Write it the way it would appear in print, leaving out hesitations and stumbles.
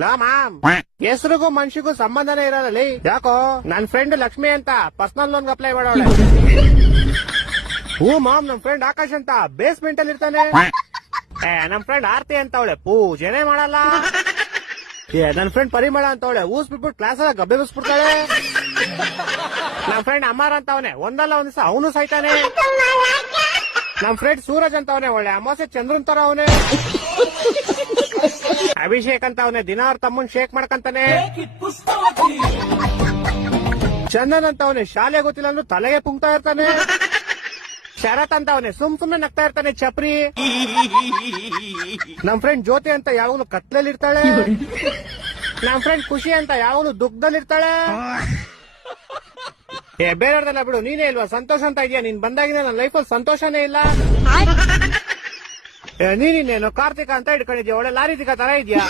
ಲಾ ma'am, ಹೆಸರಿಗೂ ಮನ್ಷಿಗೂ ಸಂಬಂಧನೇ ಇರಲ್ಲ. ಯಾಕೋ ನನ್ ಫ್ರೆಂಡ್ ಲಕ್ಷ್ಮಿ ಅಂತ ಪರ್ಸನಲ್ ಲೋನ್ ಅಪ್ಲೈ ಮಾಡೋಳೆ. ಹೂ ಮಾಮ್, ನಮ್ ಫ್ರೆಂಡ್ ಆಕಾಶ್ ಅಂತ ಬೇಸ್ಮೆಂಟ್ ಅಲ್ಲಿ ಇರ್ತಾನೆ. ನಮ್ ಫ್ರೆಂಡ್ ಆರ್ತಿ ಅಂತ ಅವಳೆ ಪೂಜೆನೆ ಮಾಡಲ್ಲ. ನನ್ ಫ್ರೆಂಡ್ ಪರಿಮಳ ಅಂತ ಅವಳೆ ಊಸ್ ಬಿಟ್ಬಿಟ್ಟು ಕ್ಲಾಸ್ ಎಲ್ಲ ಗಬ್ಬೆ ಬಿಸ್ಬಿಡ್ತಾಳೆ. ನಮ್ ಫ್ರೆಂಡ್ ಅಮರ್ ಅಂತ ಅವನೇ ಒಂದಲ್ಲ ಒಂದ್ ದಿವಸ ಅವನು ಸಾಯ್ತಾನೆ. ನಮ್ ಫ್ರೆಂಡ್ ಸೂರಜ್ ಅಂತ ಅವನೇ ಒಳ್ಳೆ ಅಮಾವಾಸ್ಯೆ ಚಂದ್ರನ್ ತರ ಅವನೇ. ಅಭಿಷೇಕ್ ಅಂತ ಅವನೇ ದಿನ ಅವ್ರ ತಮ್ಮನ್ ಶೇಕ್ ಮಾಡ್ಕಂತಾನೆ. ಚಂದನ್ ಅಂತ ಅವನೇ ಶಾಲೆ ಗೊತ್ತಿಲ್ಲ ಅಂದ್ರೂ ತಲೆಗೆ ಪುಂಕ್ತಾ ಇರ್ತಾನೆ. ಶರತ್ ಅಂತ ಅವನೇ ಸುಮ್ನೆ ನಗ್ತಾ ಇರ್ತಾನೆ ಚಪ್ರಿ. ನಮ್ ಫ್ರೆಂಡ್ ಜ್ಯೋತಿ ಅಂತ ಯಾವಾಗ್ಲೂ ಕತ್ಲಲ್ಲಿ ಇರ್ತಾಳೆ. ನಮ್ ಫ್ರೆಂಡ್ ಖುಷಿ ಅಂತ ಯಾವಾಗ್ಲೂ ದುಃಖದಲ್ಲಿ ಇರ್ತಾಳೆ. ಬೇರೆಯವ್ರದೆಲ್ಲ ಬಿಡು, ನೀನೇ ಇಲ್ವಾ ಸಂತೋಷ ಅಂತ ಇದೆಯಾ? ನೀನ್ ಬಂದಾಗಿನ ನನ್ನ ಲೈಫಲ್ಲಿ ಸಂತೋಷನೇ ಇಲ್ಲ. ನೀನೇನು ಕಾರ್ತಿಕ ಅಂತ ಇಟ್ಕೊಂಡಿದ್ಯಾ? ಒಳ್ಳೆ ಲಾರಿ ತರ ಇದೆಯಾ?